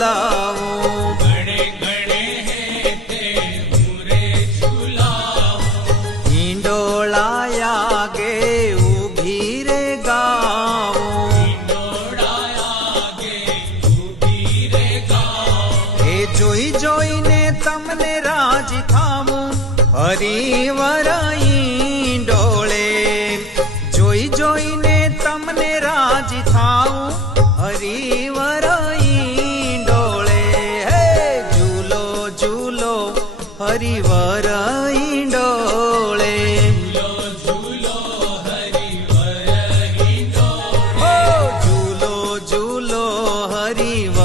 लाओ गणे गणे हे उरे चुलाहो ढिंढोळा यागे उभी रे गावो ढिंढोळा यागे टूटी रे गा हे जोई जोईने तमने राज थाम हरि वर हरिवराई डोळे झूलो हरिवराई डोळे झूलो झूलो हरिवराई